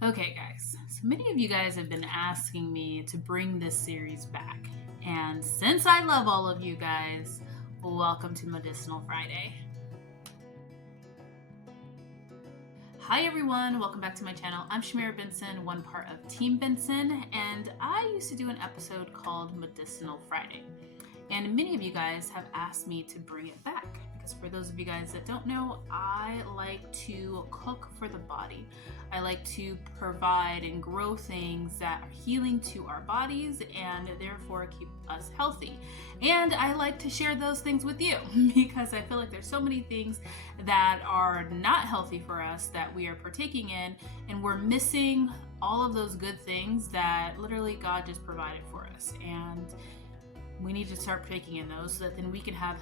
Okay, guys, so many of you guys have been asking me to bring this series back. And since I love all of you guys, welcome to Medicinal Friday. Hi everyone, welcome back to my channel. I'm Shamira Benson, one part of Team Benson, and I used to do an episode called Medicinal Friday. And many of you guys have asked me to bring it back because for those of you guys that don't know, I like to cook for the body. I like to provide and grow things that are healing to our bodies and therefore keep us healthy. And I like to share those things with you because I feel like there's so many things that are not healthy for us that we are partaking in, and we're missing all of those good things that literally God just provided for us. And we need to start partaking in those so that then we can have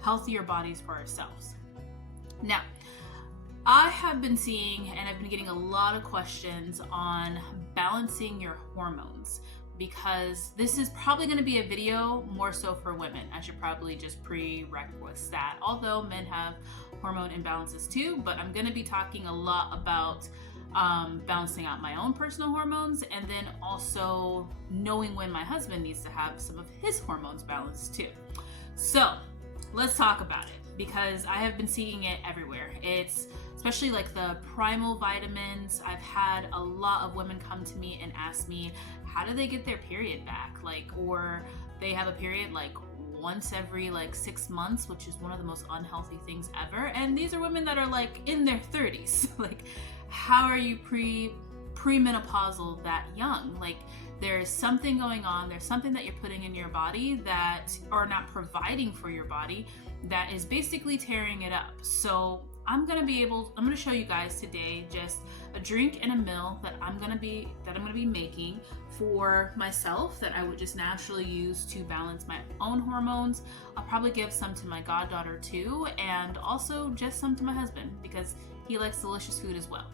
healthier bodies for ourselves. Now, I have been seeing and I've been getting a lot of questions on balancing your hormones, because this is probably going to be a video more so for women. I should probably just prerequisite that, although men have hormone imbalances too, but I'm going to be talking a lot about balancing out my own personal hormones, and then also knowing when my husband needs to have some of his hormones balanced too. So let's talk about it, because I have been seeing it everywhere. It's especially like the primal vitamins. I've had a lot of women come to me and ask me, how do they get their period back? Or they have a period once every 6 months, which is one of the most unhealthy things ever. And these are women that are in their 30s. How are you premenopausal that young? There's something going on. There's something that you're putting in your body that are not providing for your body that is basically tearing it up. So I'm going to show you guys today just a drink and a meal that I'm going to be making for myself, that I would just naturally use to balance my own hormones. I'll probably give some to my goddaughter too, and also just some to my husband because he likes delicious food as well.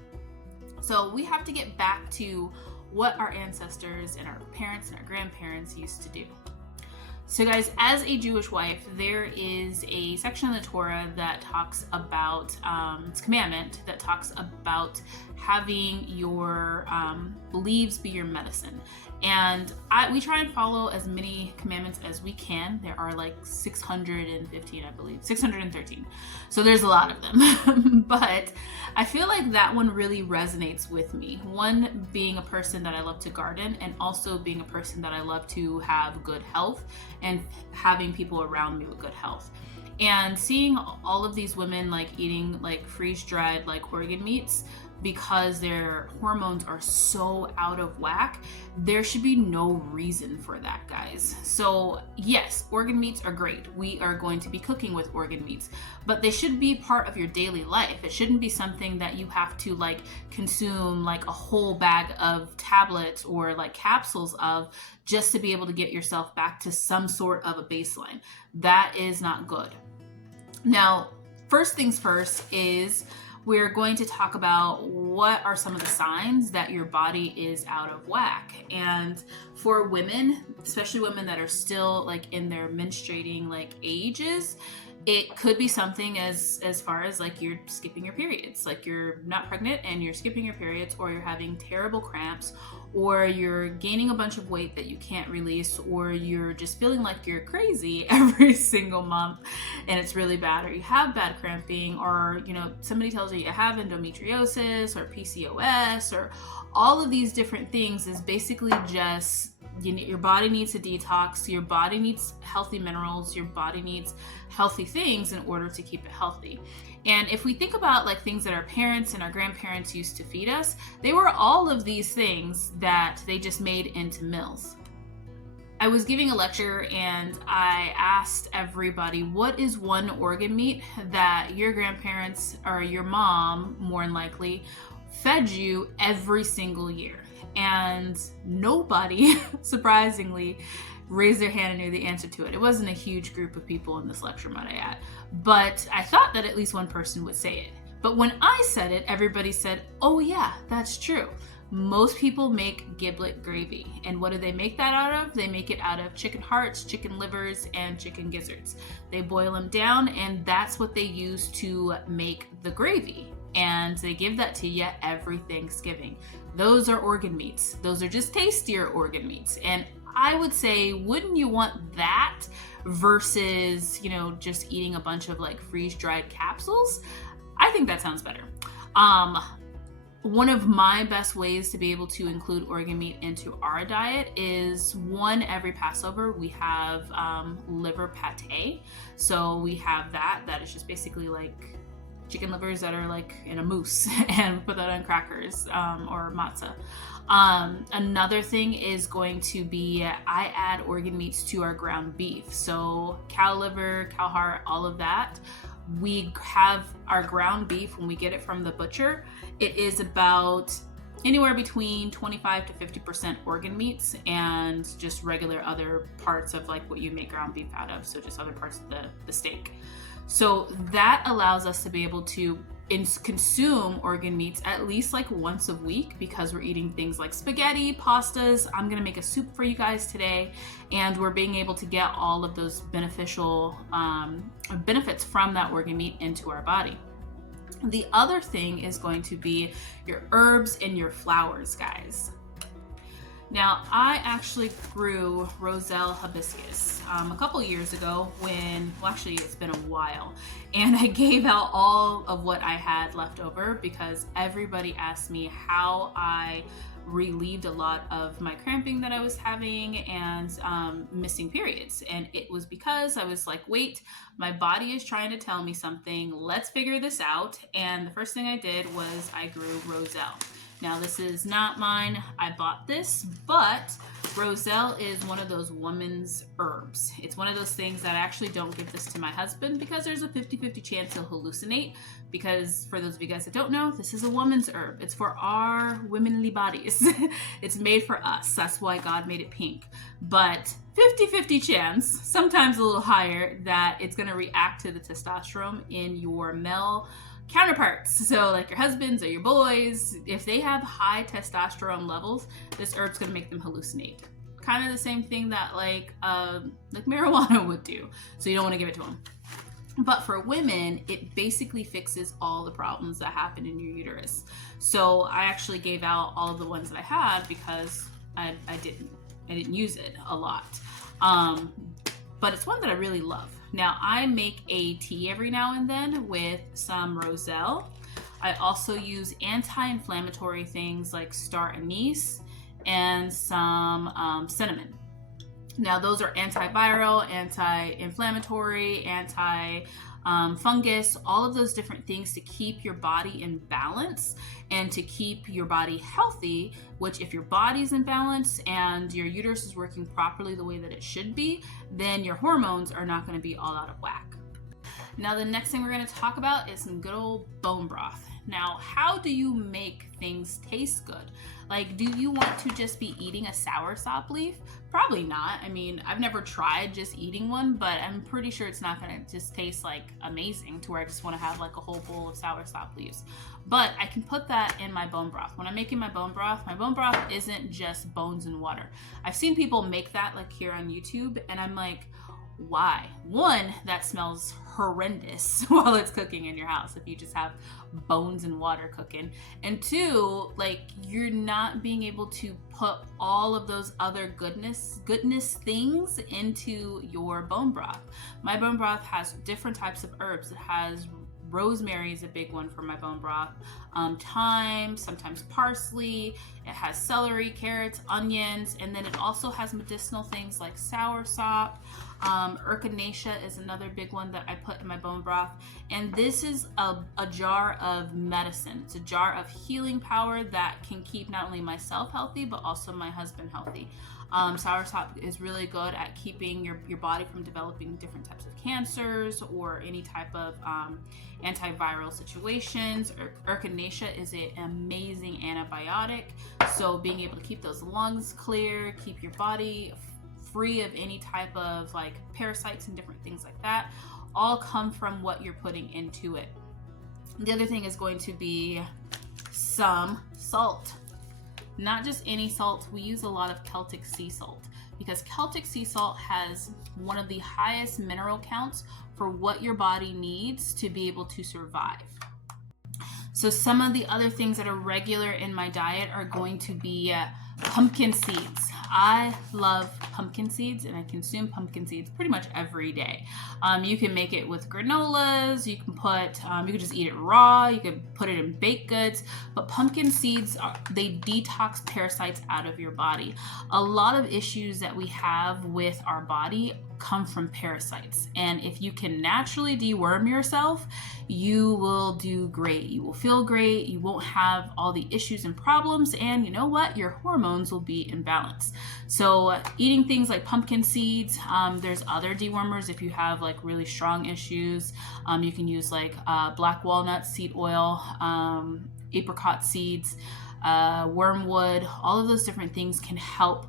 So we have to get back to what our ancestors and our parents and our grandparents used to do. So guys, as a Jewish wife, there is a section in the Torah that talks about, it's a commandment that talks about having your leaves be your medicine. And we try and follow as many commandments as we can. There are 615, I believe, 613. So there's a lot of them. But I feel like that one really resonates with me. One, being a person that I love to garden, and also being a person that I love to have good health and having people around me with good health. And seeing all of these women eating freeze-dried organ meats because their hormones are so out of whack, there should be no reason for that, guys. So yes, organ meats are great. We are going to be cooking with organ meats, but they should be part of your daily life. It shouldn't be something that you have to consume a whole bag of tablets or capsules of just to be able to get yourself back to some sort of a baseline. That is not good. Now, first things first is we're going to talk about what are some of the signs that your body is out of whack. And for women, especially women that are still in their menstruating ages, it could be something as far as you're skipping your periods, you're not pregnant and you're skipping your periods, or you're having terrible cramps, or you're gaining a bunch of weight that you can't release, or you're just feeling like you're crazy every single month and it's really bad, or you have bad cramping, or somebody tells you have endometriosis or PCOS, or all of these different things is basically just your body needs a detox, your body needs healthy minerals, your body needs healthy things in order to keep it healthy. And if we think about things that our parents and our grandparents used to feed us, they were all of these things that they just made into meals. I was giving a lecture and I asked everybody, what is one organ meat that your grandparents or your mom, more than likely, fed you every single year? And nobody, surprisingly, raised their hand and knew the answer to it. It wasn't a huge group of people in this lecture, might I add. But I thought that at least one person would say it. But when I said it, everybody said, oh yeah, that's true. Most people make giblet gravy. And what do they make that out of? They make it out of chicken hearts, chicken livers, and chicken gizzards. They boil them down, and that's what they use to make the gravy. and they give that to you every Thanksgiving. Those are organ meats. Those are just tastier organ meats. And I would say, wouldn't you want that versus, you know, just eating a bunch of like freeze-dried capsules? I think that sounds better. One of my best ways to be able to include organ meat into our diet is every Passover we have liver pate. So we have that is just basically like chicken livers that are like in a mousse, and put that on crackers or matzah. Another thing is going to be, I add organ meats to our ground beef. So cow liver, cow heart, all of that. We have our ground beef when we get it from the butcher. It is about anywhere between 25 to 50% organ meats and just regular other parts of like what you make ground beef out of. So just other parts of the steak. So that allows us to be able to consume organ meats at least like once a week, because we're eating things like spaghetti, pastas. I'm gonna make a soup for you guys today, and we're being able to get all of those beneficial benefits from that organ meat into our body. The other thing is going to be your herbs and your flowers, guys. Now, I actually grew Roselle hibiscus a couple years ago actually it's been a while, and I gave out all of what I had left over because everybody asked me how I relieved a lot of my cramping that I was having and missing periods. And it was because I was like, wait, my body is trying to tell me something. Let's figure this out. And the first thing I did was I grew Roselle. Now, this is not mine. I bought this, but Roselle is one of those woman's herbs. It's one of those things that I actually don't give this to my husband because there's a 50-50 chance he'll hallucinate. Because for those of you guys that don't know, this is a woman's herb. It's for our womanly bodies. It's made for us. That's why God made it pink. But 50-50 chance, sometimes a little higher, that it's going to react to the testosterone in your male counterparts. So like your husbands or your boys, if they have high testosterone levels, this herb's going to make them hallucinate. Kind of the same thing that like marijuana would do. So you don't want to give it to them. But for women, it basically fixes all the problems that happen in your uterus. So I actually gave out all of the ones that I had because I didn't use it a lot. But it's one that I really love. Now, I make a tea every now and then with some Roselle. I also use anti-inflammatory things like star anise and some cinnamon. Now, those are antiviral, anti-inflammatory, anti-fungus, all of those different things to keep your body in balance and to keep your body healthy, which if your body's in balance and your uterus is working properly the way that it should be, then your hormones are not going to be all out of whack. Now, the next thing we're going to talk about is some good old bone broth. Now, how do you make things taste good? Like, do you want to just be eating a soursop leaf? Probably not. I mean, I've never tried just eating one, but I'm pretty sure it's not going to just taste like amazing to where I just want to have like a whole bowl of soursop leaves. But I can put that in my bone broth. When I'm making my bone broth isn't just bones and water. I've seen people make that like here on YouTube, and I'm like, why? One, that smells horrendous while it's cooking in your house if you just have bones and water cooking. And two, like, you're not being able to put all of those other goodness things into your bone broth. My bone broth has different types of herbs. It has rosemary is a big one for my bone broth. Thyme, sometimes parsley. It has celery, carrots, onions, and then it also has medicinal things like soursop. Echinacea is another big one that I put in my bone broth. And this is a jar of medicine. It's a jar of healing power that can keep not only myself healthy, but also my husband healthy. Soursop is really good at keeping your body from developing different types of cancers or any type of antiviral situations. Echinacea is an amazing antibiotic. So being able to keep those lungs clear, keep your body free of any type of like parasites and different things like that, all come from what you're putting into it. The other thing is going to be some salt. Not just any salt. We use a lot of Celtic sea salt because Celtic sea salt has one of the highest mineral counts for what your body needs to be able to survive. So some of the other things that are regular in my diet are going to be pumpkin seeds. I love pumpkin seeds, and I consume pumpkin seeds pretty much every day. You can make it with granolas. You can put, you can just eat it raw. You can put it in baked goods. But pumpkin seeds, they detox parasites out of your body. A lot of issues that we have with our body come from parasites, and if you can naturally deworm yourself, you will do great. You will feel great. You won't have all the issues and problems, and you know what? Your hormones will be in balance. So eating things like pumpkin seeds, there's other dewormers if you have like really strong issues. You can use like black walnut seed oil, apricot seeds, wormwood. All of those different things can help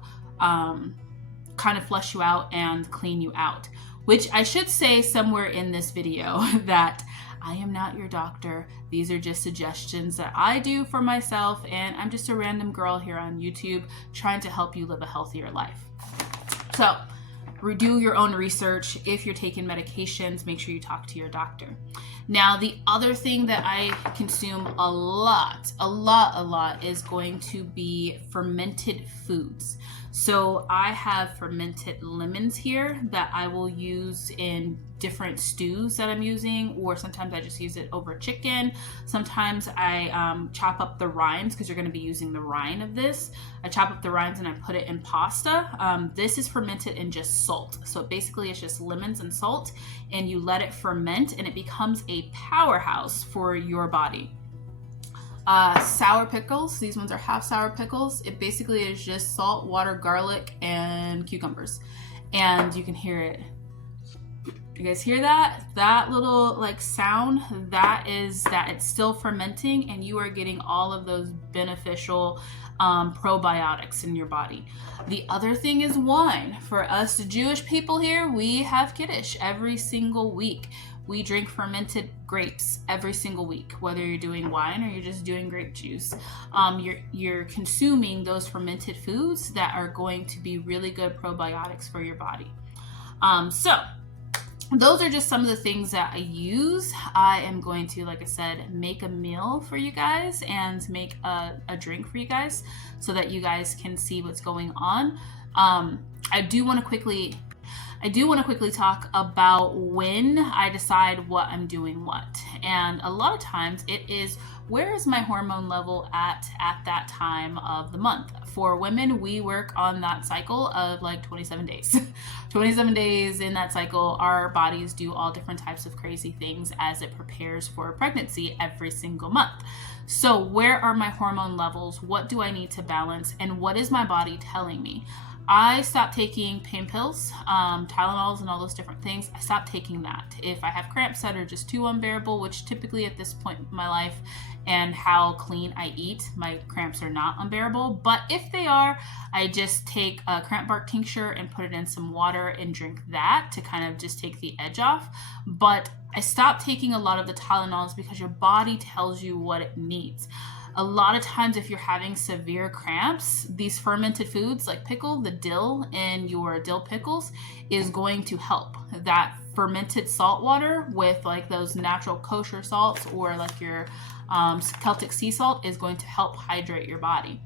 kind of flush you out and clean you out. Which I should say somewhere in this video that I am not your doctor. These are just suggestions that I do for myself, and I'm just a random girl here on YouTube trying to help you live a healthier life. So do your own research. If you're taking medications, make sure you talk to your doctor. Now, the other thing that I consume a lot is going to be fermented foods. So I have fermented lemons here that I will use in different stews that I'm using, or sometimes I just use it over chicken. Sometimes I chop up the rinds, because you're going to be using the rind of this. I chop up the rinds and I put it in pasta. This is fermented in just salt. So basically it's just lemons and salt, and you let it ferment and it becomes a powerhouse for your body. Sour pickles, these ones are half sour pickles. It basically is just salt, water, garlic, and cucumbers. And you can hear it. You guys hear that? That little like sound, that is that it's still fermenting, and you are getting all of those beneficial probiotics in your body. The other thing is wine. For us Jewish people here, we have Kiddush every single week. We drink fermented grapes every single week, whether you're doing wine or you're just doing grape juice. You're consuming those fermented foods that are going to be really good probiotics for your body. So those are just some of the things that I use. I am going to, like I said, make a meal for you guys and make a drink for you guys so that you guys can see what's going on. I do want to quickly talk about when I decide what I'm doing what. And a lot of times it is, where is my hormone level at that time of the month? For women, we work on that cycle of like 27 days. 27 days in that cycle, our bodies do all different types of crazy things as it prepares for pregnancy every single month. So where are my hormone levels? What do I need to balance? And what is my body telling me? I stopped taking pain pills, Tylenols and all those different things. I stopped taking that. If I have cramps that are just too unbearable, which typically at this point in my life and how clean I eat, my cramps are not unbearable. But if they are, I just take a cramp bark tincture and put it in some water and drink that to kind of just take the edge off. But I stopped taking a lot of the Tylenols because your body tells you what it needs. A lot of times if you're having severe cramps, these fermented foods like pickle, the dill in your dill pickles is going to help. That fermented salt water with like those natural kosher salts or like your Celtic sea salt is going to help hydrate your body.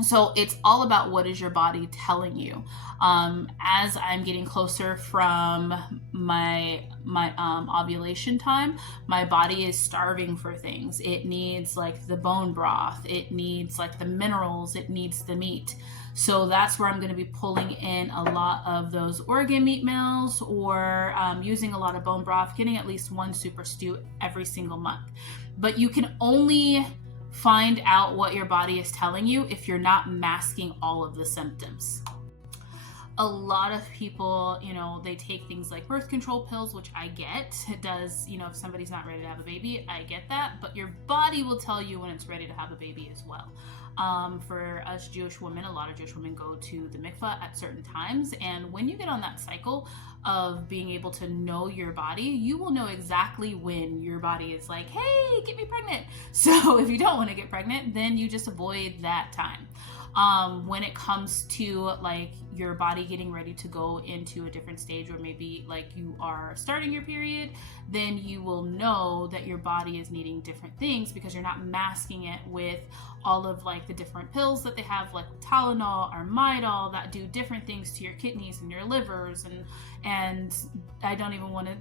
So it's all about what is your body telling you. As I'm getting closer from my ovulation time, my body is starving for things. It needs like the bone broth, it needs like the minerals, it needs the meat. So that's where I'm going to be pulling in a lot of those organ meat meals, or using a lot of bone broth, getting at least one super stew every single month. But you can only find out what your body is telling you if you're not masking all of the symptoms. A lot of people, they take things like birth control pills, which I get. It does, if somebody's not ready to have a baby, I get that. But your body will tell you when it's ready to have a baby as well. For us Jewish women, a lot of Jewish women go to the mikvah at certain times. And when you get on that cycle, of being able to know your body, you will know exactly when your body is like, hey, get me pregnant. So if you don't want to get pregnant, then you just avoid that time. When it comes to like your body getting ready to go into a different stage, or maybe like you are starting your period, then you will know that your body is needing different things because you're not masking it with all of like the different pills that they have, like Tylenol or Midol, that do different things to your kidneys and your livers, and I don't even want to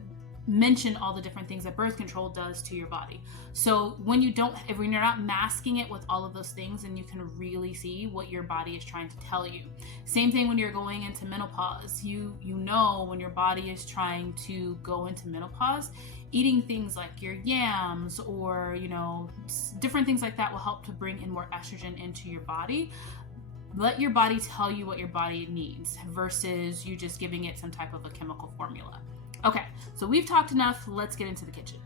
mention all the different things that birth control does to your body. So when you're not masking it with all of those things, and you can really see what your body is trying to tell you. Same thing when you're going into menopause. You know when your body is trying to go into menopause, eating things like your yams or different things like that will help to bring in more estrogen into your body. Let your body tell you what your body needs versus you just giving it some type of a chemical formula. Okay, so we've talked enough. Let's get into the kitchen.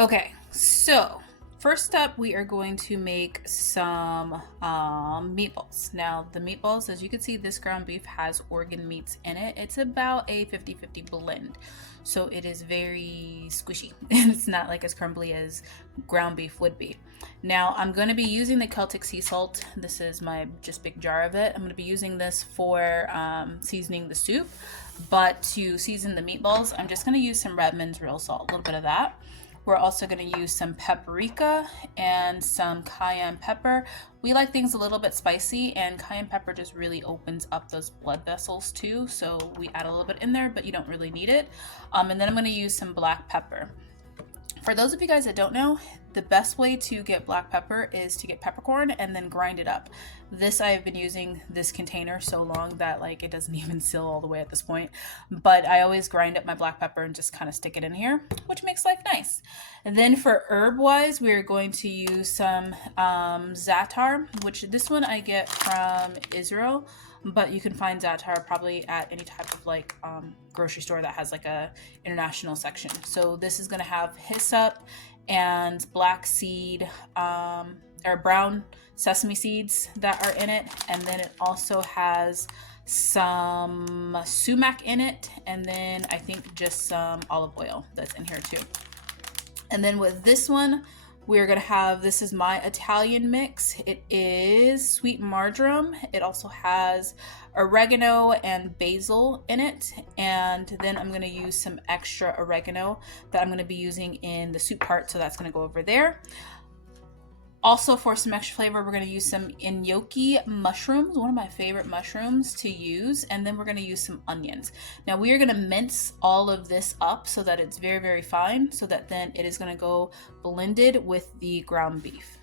Okay, so first up, we are going to make some meatballs. Now, the meatballs, as you can see, this ground beef has organ meats in it. It's about a 50-50 blend. So it is very squishy. It's not like as crumbly as ground beef would be. Now, I'm going to be using the Celtic sea salt. This is my just big jar of it. I'm going to be using this for seasoning the soup. But to season the meatballs, I'm just going to use some Redmond's real salt, a little bit of that. We're also going to use some paprika and some cayenne pepper. We like things a little bit spicy, and cayenne pepper just really opens up those blood vessels too. So we add a little bit in there, but you don't really need it. And then I'm going to use some black pepper. For those of you guys that don't know, the best way to get black pepper is to get peppercorn and then grind it up. I've been using this container so long that like it doesn't even seal all the way at this point, but I always grind up my black pepper and just kind of stick it in here, which makes life nice. And then for herb wise, we're going to use some za'atar, which this one I get from Israel, but you can find za'atar probably at any type of like grocery store that has like a international section. So this is going to have hyssop and black seed or brown sesame seeds that are in it, and then it also has some sumac in it, and then I think just some olive oil that's in here too. And then with this one, we're gonna have, this is my Italian mix. It is sweet marjoram. It also has oregano and basil in it. And then I'm gonna use some extra oregano that I'm gonna be using in the soup part. So that's gonna go over there. Also, for some extra flavor, we're going to use some gnocchi mushrooms, one of my favorite mushrooms to use, and then we're going to use some onions. Now, we are going to mince all of this up so that it's very, very fine, so that then it is going to go blended with the ground beef.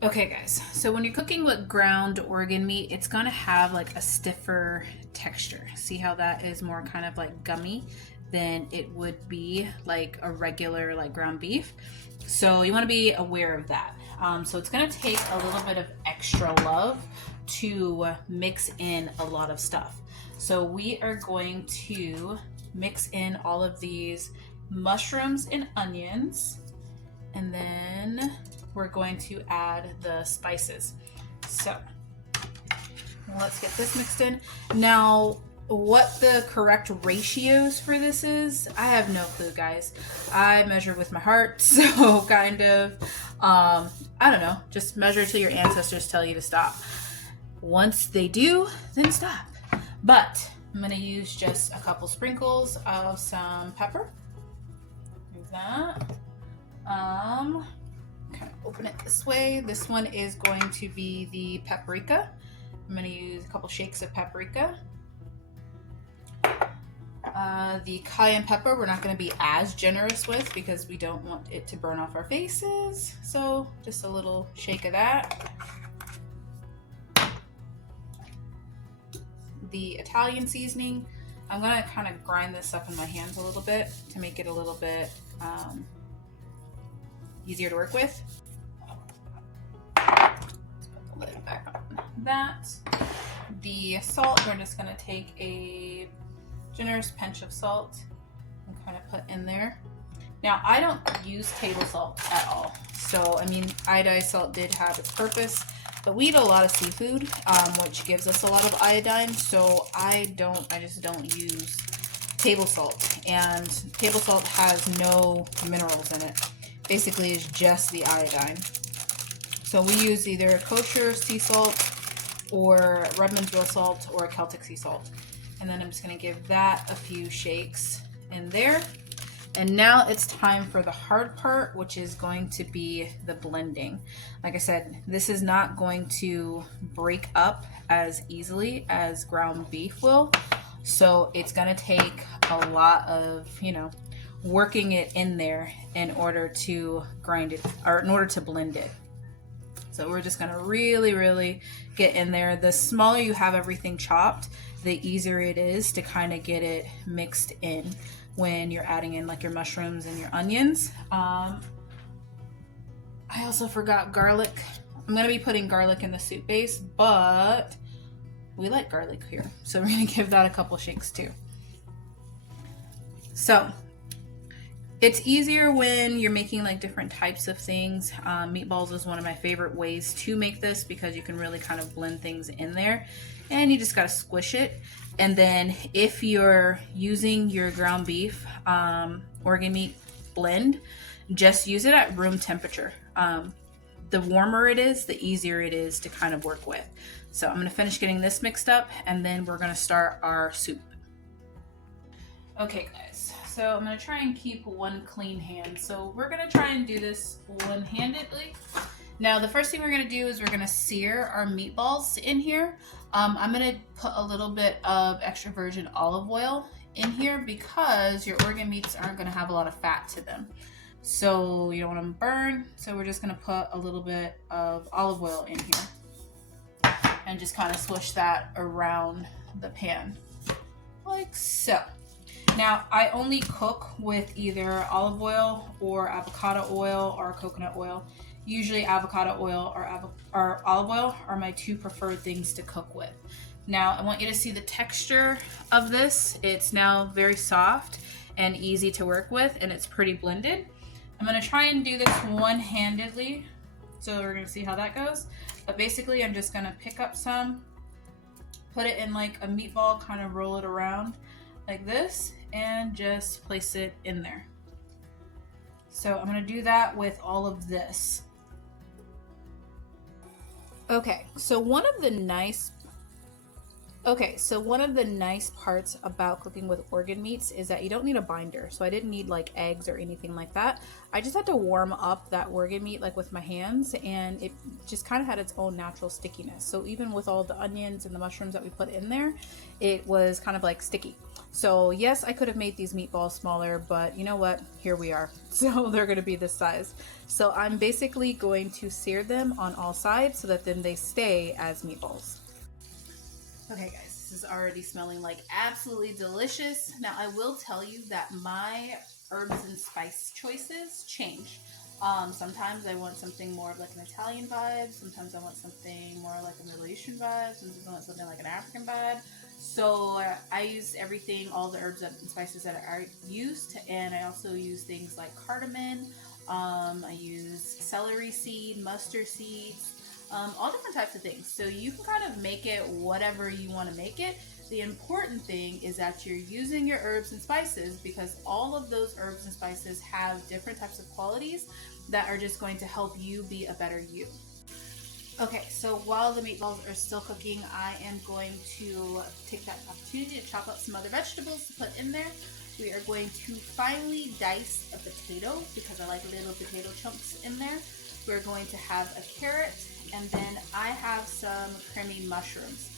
Okay guys, so when you're cooking with ground organ meat, it's gonna have like a stiffer texture. See how that is more kind of like gummy than it would be like a regular like ground beef. So you wanna be aware of that. So it's gonna take a little bit of extra love to mix in a lot of stuff. So we are going to mix in all of these mushrooms and onions, and then we're going to add the spices. So let's get this mixed in. Now, what the correct ratios for this is, I have no clue, guys. I measure with my heart, so kind of, I don't know, just measure till your ancestors tell you to stop. Once they do, then stop. But I'm gonna use just a couple sprinkles of some pepper. Like that. Kind of open it this way. This one is going to be the paprika. I'm going to use a couple shakes of paprika. The cayenne pepper we're not going to be as generous with because we don't want it to burn off our faces. So just a little shake of that. The Italian seasoning, I'm gonna kind of grind this up in my hands a little bit to make it a little bit easier to work with. Let's put the lid back on that. The salt, we're just gonna take a generous pinch of salt and kind of put in there. Now, I don't use table salt at all. So, I mean, iodized salt did have its purpose, but we eat a lot of seafood, which gives us a lot of iodine. So I just don't use table salt. And table salt has no minerals in it. Basically, it's just the iodine. So we use either kosher sea salt or Redmond's real salt or Celtic sea salt. And then I'm just gonna give that a few shakes in there. And now it's time for the hard part, which is going to be the blending. Like I said, this is not going to break up as easily as ground beef will. So it's gonna take a lot of, working it in there in order to grind it, or in order to blend it. So we're just gonna really, really get in there. The smaller you have everything chopped, the easier it is to kind of get it mixed in when you're adding in like your mushrooms and your onions. I also forgot garlic. I'm gonna be putting garlic in the soup base, but we like garlic here. So we're gonna give that a couple shakes too. So it's easier when you're making like different types of things. Meatballs is one of my favorite ways to make this because you can really kind of blend things in there and you just gotta squish it. And then if you're using your ground beef organ meat blend, just use it at room temperature. The warmer it is, the easier it is to kind of work with. So I'm gonna finish getting this mixed up and then we're gonna start our soup. Okay guys, so I'm gonna try and keep one clean hand. So we're gonna try and do this one-handedly. Now the first thing we're gonna do is we're gonna sear our meatballs in here. I'm gonna put a little bit of extra virgin olive oil in here because your organ meats aren't gonna have a lot of fat to them. So you don't want them to burn. So we're just gonna put a little bit of olive oil in here and just kind of swish that around the pan like so. Now I only cook with either olive oil or avocado oil or coconut oil. Usually avocado oil or olive oil are my two preferred things to cook with. Now I want you to see the texture of this. It's now very soft and easy to work with and it's pretty blended. I'm gonna try and do this one-handedly. So we're gonna see how that goes. But basically I'm just gonna pick up some, put it in like a meatball, kind of roll it around like this and just place it in there. So I'm gonna do that with all of this. Okay, so one of the nice parts about cooking with organ meats is that you don't need a binder. So I didn't need like eggs or anything like that. I just had to warm up that organ meat like with my hands and it just kind of had its own natural stickiness. So even with all the onions and the mushrooms that we put in there, it was kind of like sticky. So yes, I could have made these meatballs smaller, but you know what? Here we are. So they're gonna be this size. So I'm basically going to sear them on all sides so that then they stay as meatballs. Okay guys, this is already smelling like absolutely delicious. Now I will tell you that my herbs and spice choices change. Sometimes I want something more of like an Italian vibe. Sometimes I want something more like a Middle Eastern vibe. Sometimes I want something like an African vibe. So I use everything, all the herbs and spices that I used, and I also use things like cardamom. I use celery seed, mustard seeds, all different types of things. So you can kind of make it whatever you want to make it. The important thing is that you're using your herbs and spices because all of those herbs and spices have different types of qualities that are just going to help you be a better you. Okay, so while the meatballs are still cooking, I am going to take that opportunity to chop up some other vegetables to put in there. We are going to finely dice a potato because I like little potato chunks in there. We're going to have a carrot, and then I have some creamy mushrooms.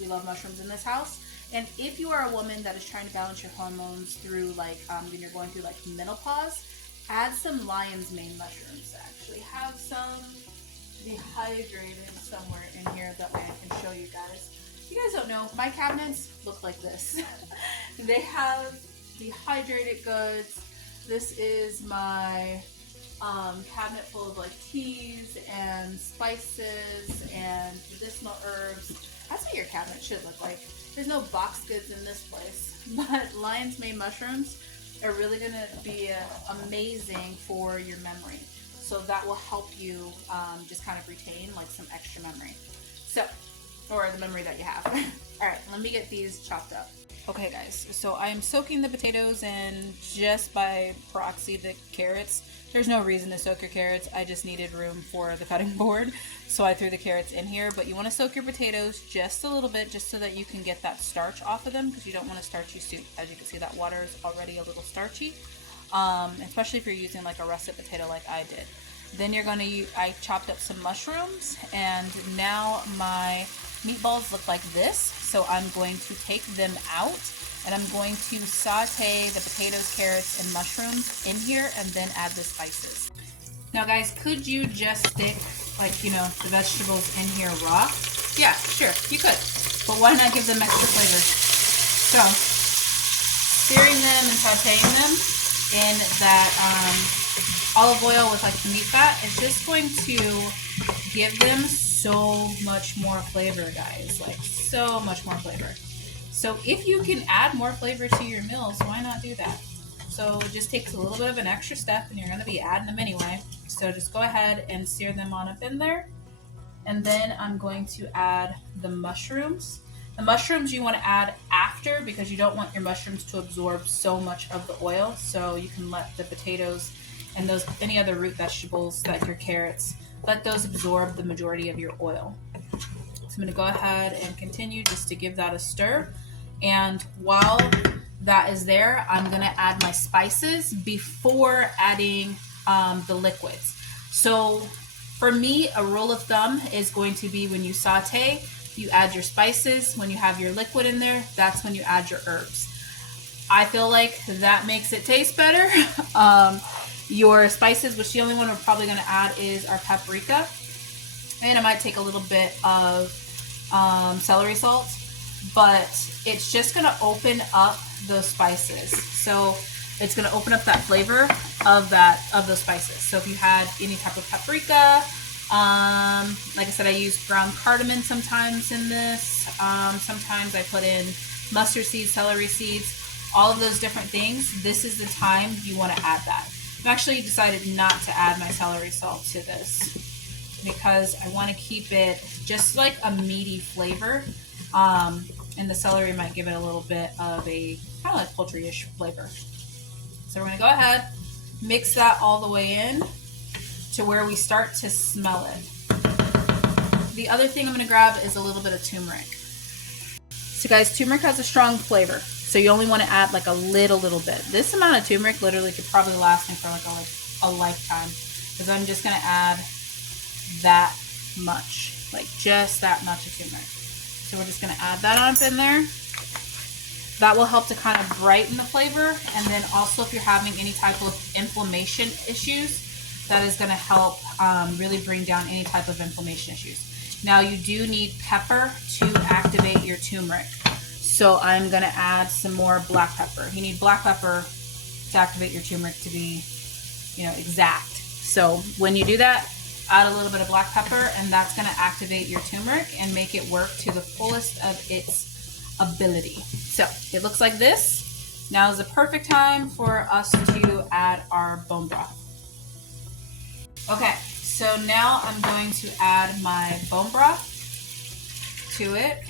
We love mushrooms in this house. And if you are a woman that is trying to balance your hormones through when you're going through like menopause, add some lion's mane mushrooms. I actually have some dehydrated somewhere in here, that way I can show you guys. you guys don't know, my cabinets look like this. They have dehydrated goods. This is my cabinet full of like teas and spices and medicinal herbs. That's what your cabinet should look like. There's no box goods in this place, but lion's mane mushrooms are really going to be amazing for your memory. So that will help you just kind of retain like some extra memory. So, or the memory that you have. All right, let me get these chopped up. Okay guys, so I am soaking the potatoes and just by proxy the carrots. There's no reason to soak your carrots. I just needed room for the cutting board, so I threw the carrots in here. But you want to soak your potatoes just a little bit, just so that you can get that starch off of them, because you don't want a starchy soup. As you can see, that water is already a little starchy, especially if you're using like a russet potato like I did. Then you're gonna I chopped up some mushrooms, and now my meatballs look like this. So I'm going to take them out, and I'm going to saute the potatoes, carrots, and mushrooms in here, and then add the spices. Now guys, could you just stick like, you know, the vegetables in here raw? Yeah, sure, you could. But why not give them extra flavor? So, searing them and sauteing them in that olive oil with like the meat fat is just going to give them so much more flavor, guys. Like so much more flavor. So if you can add more flavor to your meals, why not do that? So it just takes a little bit of an extra step, and you're going to be adding them anyway. So just go ahead and sear them on up in there. And then I'm going to add the mushrooms. The mushrooms you want to add after, because you don't want your mushrooms to absorb so much of the oil. So you can let the potatoes and those any other root vegetables like your carrots, let those absorb the majority of your oil. So I'm going to go ahead and continue just to give that a stir. And while that is there, I'm going to add my spices before adding the liquids. So for me, a rule of thumb is going to be when you saute, you add your spices. When you have your liquid in there, that's when you add your herbs. I feel like that makes it taste better. Your spices, which the only one we're probably going to add is our paprika. And I might take a little bit of celery salt, but it's just going to open up those spices. So it's going to open up that flavor of those spices. So if you had any type of paprika, like I said, I use ground cardamom sometimes in this. Sometimes I put in mustard seeds, celery seeds, all of those different things. This is the time you want to add that. I've actually decided not to add my celery salt to this because I want to keep it just like a meaty flavor. And the celery might give it a little bit of a kind of like poultry-ish flavor. So we're going to go ahead, mix that all the way in to where we start to smell it. The other thing I'm going to grab is a little bit of turmeric. So guys, turmeric has a strong flavor, so you only want to add like a little bit. This amount of turmeric literally could probably last me for like a lifetime, because I'm just going to add that much, like just that much of turmeric. So we're just going to add that on up in there. That will help to kind of brighten the flavor, and then also if you're having any type of inflammation issues, that is going to help really bring down any type of inflammation issues. Now you do need pepper to activate your turmeric. So I'm going to add some more black pepper. You need black pepper to activate your turmeric to be, you know, exact. So when you do that, add a little bit of black pepper, and that's going to activate your turmeric and make it work to the fullest of its ability. So it looks like this. Now is the perfect time for us to add our bone broth. Okay, so now I'm going to add my bone broth to it.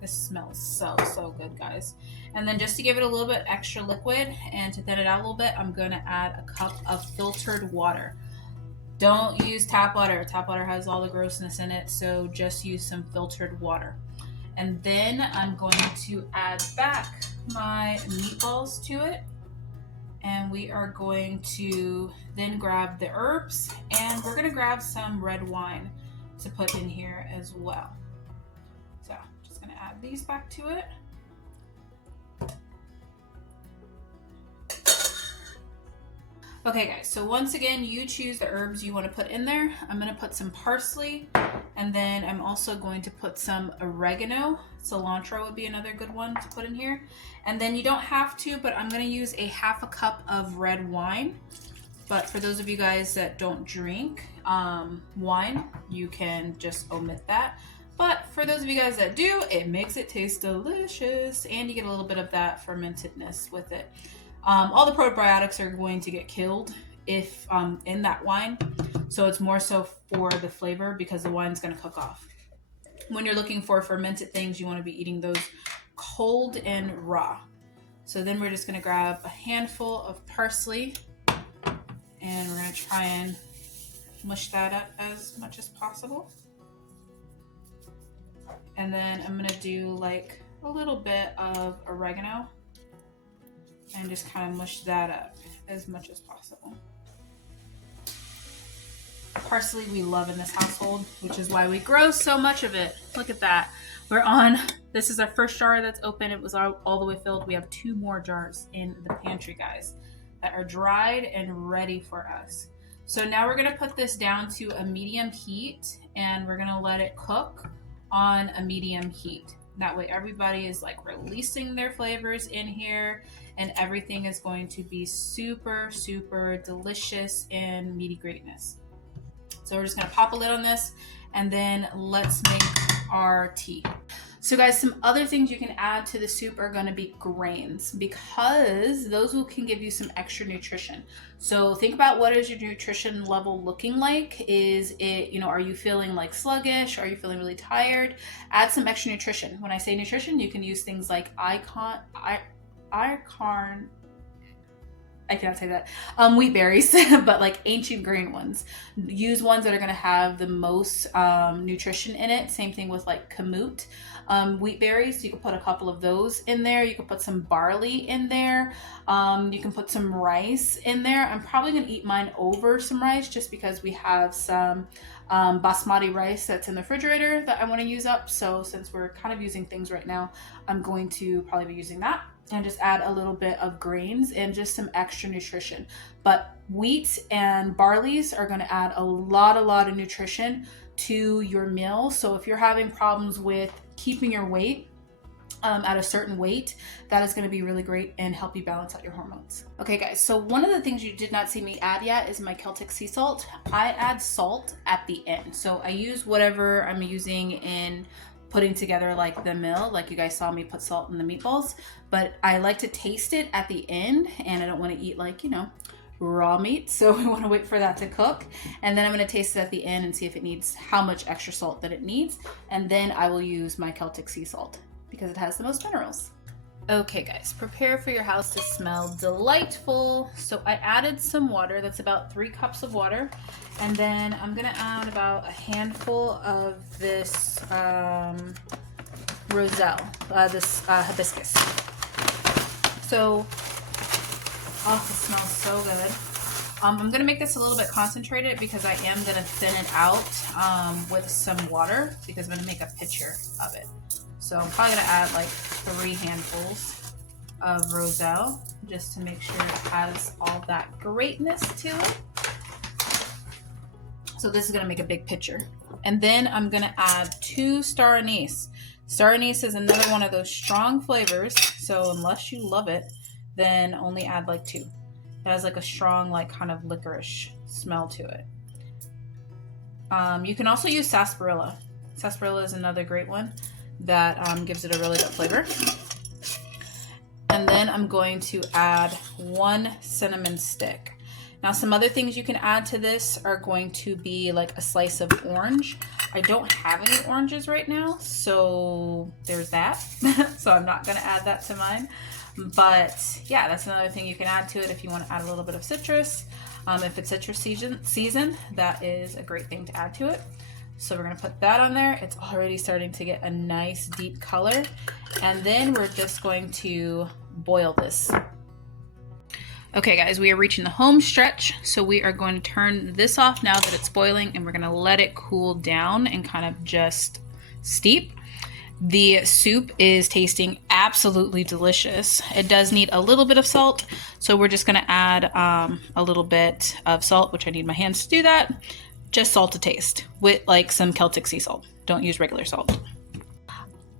This smells so good, guys. And then just to give it a little bit extra liquid and to thin it out a little bit, I'm going to add a cup of filtered water. Don't use tap water. Tap water has all the grossness in it, so just use some filtered water. And then I'm going to add back my meatballs to it. And we are going to then grab the herbs, and we're going to grab some red wine to put in here as well. So just going to add these back to it. Okay guys, so once again, you choose the herbs you want to put in there. I'm going to put some parsley, and then I'm also going to put some oregano. Cilantro would be another good one to put in here. And then you don't have to, but I'm going to use a half a cup of red wine. But for those of you guys that don't drink wine, you can just omit that. But for those of you guys that do, it makes it taste delicious, and you get a little bit of that fermentedness with it. All the probiotics are going to get killed if in that wine, so it's more so for the flavor because the wine's going to cook off. When you're looking for fermented things, you want to be eating those cold and raw. So then we're just going to grab a handful of parsley, and we're going to try and mush that up as much as possible. And then I'm going to do like a little bit of oregano and just kind of mush that up as much as possible. Parsley we love in this household, which is why we grow so much of it. Look at that. This is our first jar that's open. It was all the way filled. We have 2 more jars in the pantry, guys, that are dried and ready for us. So now we're gonna put this down to a medium heat, and we're gonna let it cook on a medium heat. That way everybody is like releasing their flavors in here, and everything is going to be super, super delicious and meaty greatness. So we're just gonna pop a lid on this, and then let's make our tea. So guys, some other things you can add to the soup are gonna be grains, because those can give you some extra nutrition. So think about, what is your nutrition level looking like? Is it, are you feeling like sluggish? Are you feeling really tired? Add some extra nutrition. When I say nutrition, you can use things like I can't say that. Wheat berries, but like ancient grain ones. Use ones that are going to have the most nutrition in it. Same thing with like kamut. Wheat berries, you can put a couple of those in there. You can put some barley in there. You can put some rice in there. I'm probably going to eat mine over some rice just because we have some basmati rice that's in the refrigerator that I want to use up. So since we're kind of using things right now, I'm going to probably be using that. And just add a little bit of grains and just some extra nutrition. But wheat and barleys are going to add a lot of nutrition to your meal. So if you're having problems with keeping your weight at a certain weight, that is going to be really great and help you balance out your hormones. Okay guys, so one of the things you did not see me add yet is my Celtic sea salt. I add salt at the end. So I use whatever I'm using in putting together like the meal, like you guys saw me put salt in the meatballs, but I like to taste it at the end, and I don't want to eat like, raw meat. So I want to wait for that to cook. And then I'm going to taste it at the end and see if it needs how much extra salt that it needs. And then I will use my Celtic sea salt because it has the most minerals. Okay guys, prepare for your house to smell delightful. So I added some water. That's about 3 cups of water. And then I'm gonna add about a handful of this roselle, this hibiscus. So, oh, it smells so good. I'm gonna make this a little bit concentrated because I am gonna thin it out with some water because I'm gonna make a pitcher of it. So I'm probably gonna add like 3 handfuls of roselle just to make sure it has all that greatness to it. So this is gonna make a big pitcher. And then I'm gonna add 2 star anise. Star anise is another one of those strong flavors. So unless you love it, then only add like 2. It has like a strong, like kind of licorice smell to it. You can also use sarsaparilla. Sarsaparilla is another great one that gives it a really good flavor. And then I'm going to add 1 cinnamon stick. Now some other things you can add to this are going to be like a slice of orange. I don't have any oranges right now, so there's that. So I'm not gonna add that to mine. But yeah, that's another thing you can add to it if you want to add a little bit of citrus. If it's citrus season, that is a great thing to add to it. So we're gonna put that on there. It's already starting to get a nice deep color. And then we're just going to boil this. Okay guys, we are reaching the home stretch. So we are going to turn this off now that it's boiling, and we're gonna let it cool down and kind of just steep. The soup is tasting absolutely delicious. It does need a little bit of salt, so we're just gonna add a little bit of salt, which I need my hands to do that. Just salt to taste with like some Celtic sea salt. Don't use regular salt.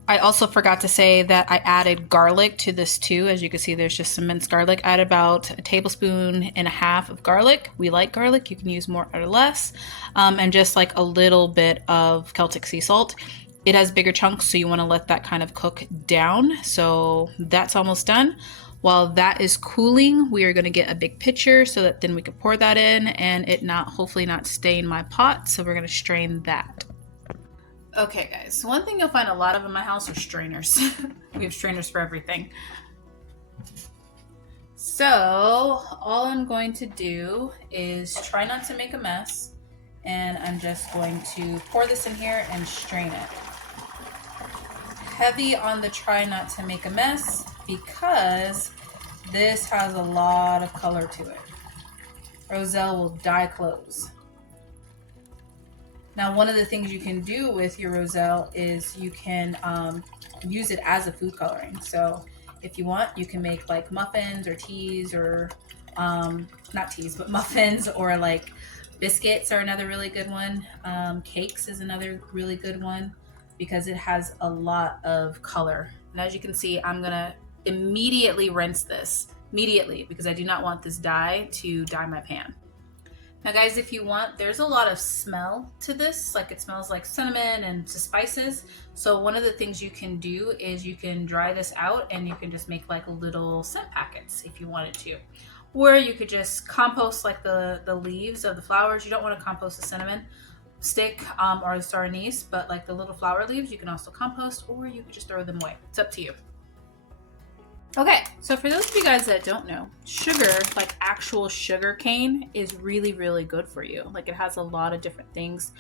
I also forgot to say that I added garlic to this too. As you can see, there's just some minced garlic. I added about 1.5 tablespoons of garlic. We like garlic, you can use more or less. And just like a little bit of Celtic sea salt. It has bigger chunks, so you want to let that kind of cook down. So that's almost done. While that is cooling, we are going to get a big pitcher so that then we can pour that in and it hopefully not stain my pot. So we're going to strain that. Okay guys, so one thing you'll find a lot of in my house are strainers. We have strainers for everything. So all I'm going to do is try not to make a mess, and I'm just going to pour this in here and strain it. Heavy on the try not to make a mess because this has a lot of color to it. Roselle will dye clothes. Now, one of the things you can do with your roselle is you can use it as a food coloring. So if you want, you can make like muffins or teas, or not teas, but muffins, or like biscuits are another really good one. Cakes is another really good one because it has a lot of color. And as you can see, I'm gonna immediately rinse this, because I do not want this dye to dye my pan. Now guys, if you want, there's a lot of smell to this, like it smells like cinnamon and spices. So one of the things you can do is you can dry this out and you can just make like little scent packets if you wanted to. Or you could just compost like the leaves of the flowers. You don't want to compost the cinnamon stick or the star anise, but like the little flower leaves you can also compost, or you could just throw them away. It's up to you. Okay, so for those of you guys that don't know, sugar, like actual sugar cane, is really, really good for you. Like it has a lot of different things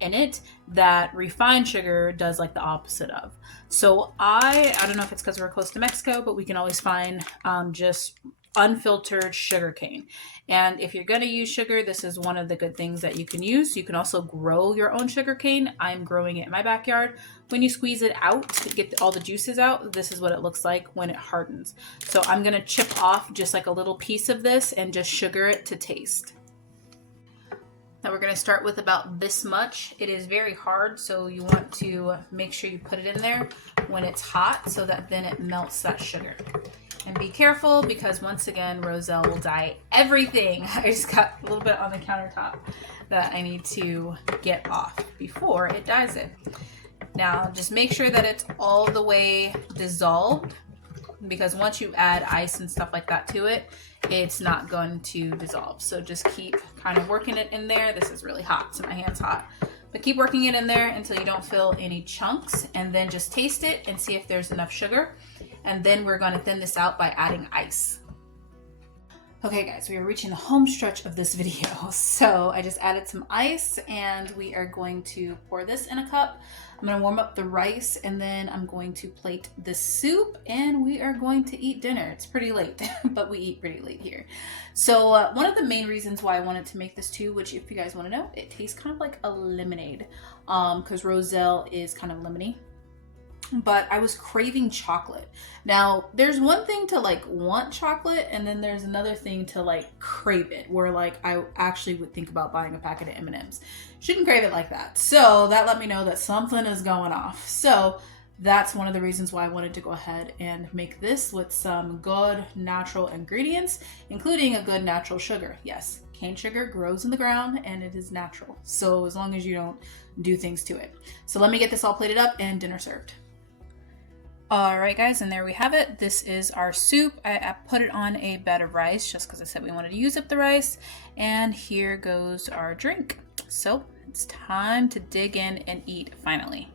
in it that refined sugar does like the opposite of. So I don't know if it's because we're close to Mexico, but we can always find just unfiltered sugar cane. And if you're going to use sugar, this is one of the good things that you can use. You can also grow your own sugar cane. I'm growing it in my backyard. When you squeeze it out to get all the juices out, this is what it looks like when it hardens. So I'm going to chip off just like a little piece of this and just sugar it to taste. Now we're going to start with about this much. It is very hard, so you want to make sure you put it in there when it's hot so that then it melts that sugar. And be careful because once again, roselle will dye everything. I just got a little bit on the countertop that I need to get off before it dyes it. Now just make sure that it's all the way dissolved, because once you add ice and stuff like that to it, it's not going to dissolve. So just keep kind of working it in there. This is really hot, so my hand's hot. But keep working it in there until you don't feel any chunks, and then just taste it and see if there's enough sugar. And then we're going to thin this out by adding ice. Okay guys, we are reaching the home stretch of this video. So I just added some ice and we are going to pour this in a cup. I'm going to warm up the rice and then I'm going to plate the soup and we are going to eat dinner. It's pretty late, but we eat pretty late here. So one of the main reasons why I wanted to make this too, which if you guys want to know, it tastes kind of like a lemonade because roselle is kind of lemony. But I was craving chocolate. Now, there's one thing to like want chocolate, and then there's another thing to like crave it, where like I actually would think about buying a packet of M&Ms. Shouldn't crave it like that. So that let me know that something is going off. So that's one of the reasons why I wanted to go ahead and make this with some good natural ingredients, including a good natural sugar. Yes, cane sugar grows in the ground and it is natural. So as long as you don't do things to it. So let me get this all plated up and dinner served. All right guys, and there we have it. This is our soup. I put it on a bed of rice just because I said we wanted to use up the rice. And here goes our drink. So it's time to dig in and eat finally.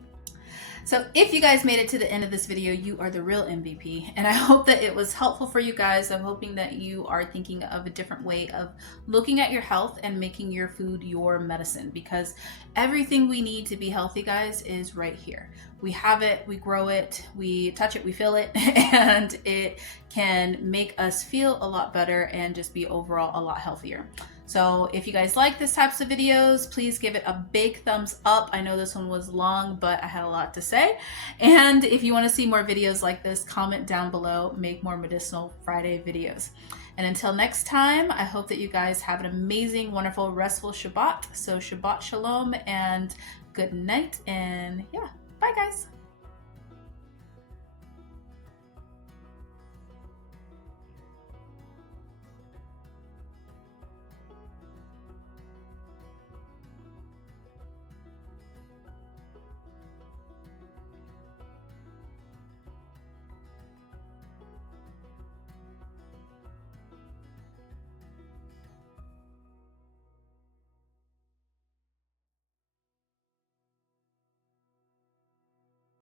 So if you guys made it to the end of this video, you are the real MVP. And I hope that it was helpful for you guys. I'm hoping that you are thinking of a different way of looking at your health and making your food your medicine, because everything we need to be healthy, guys, is right here. We have it, we grow it, we touch it, we feel it, and it can make us feel a lot better and just be overall a lot healthier. So if you guys like this types of videos, please give it a big thumbs up. I know this one was long, but I had a lot to say. And if you want to see more videos like this, comment down below, make more Medicinal Friday videos. And until next time, I hope that you guys have an amazing, wonderful, restful Shabbat. So Shabbat Shalom and good night. And yeah, bye guys.